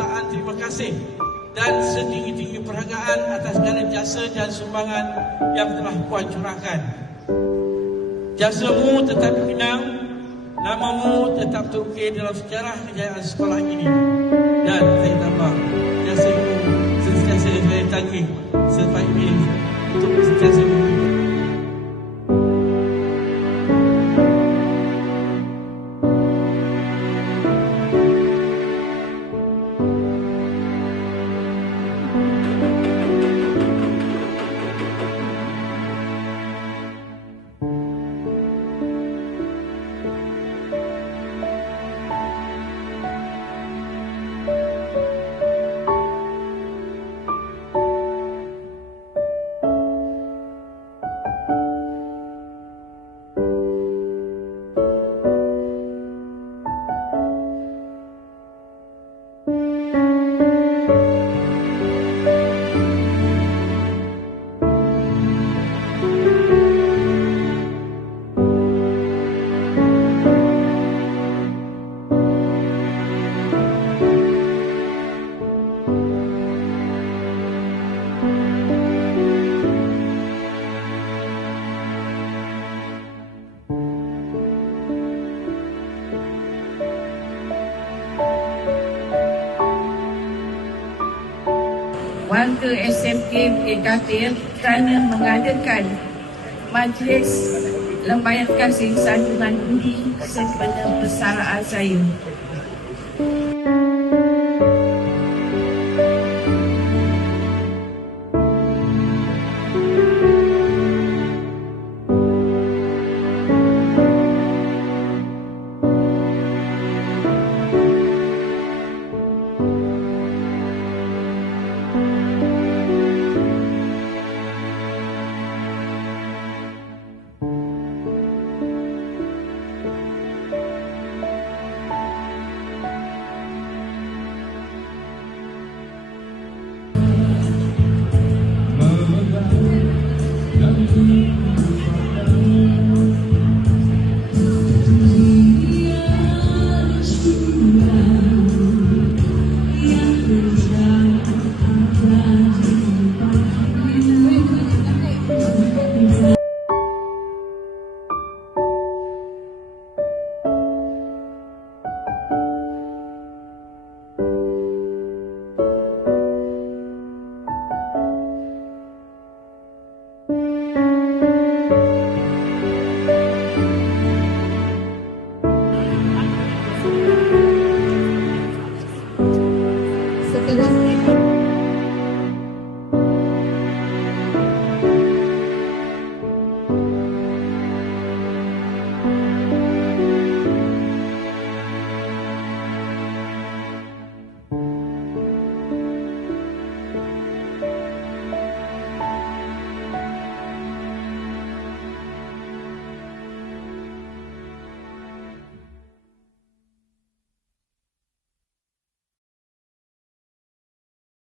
jutaan terima kasih dan setinggi-tinggi perhargaan atas segala jasa dan sumbangan yang telah Puan curahkan. Jasamu tetap dikenang, namamu tetap terukir dalam sejarah kejayaan sekolah ini. Dan saya tambah, jasamu sentiasa saya tagih sebaik ini untuk sentiasa warga SMK Bukit Katil kerana mengadakan majlis lembayan kasih sanjungan budi kepada persaraan saya.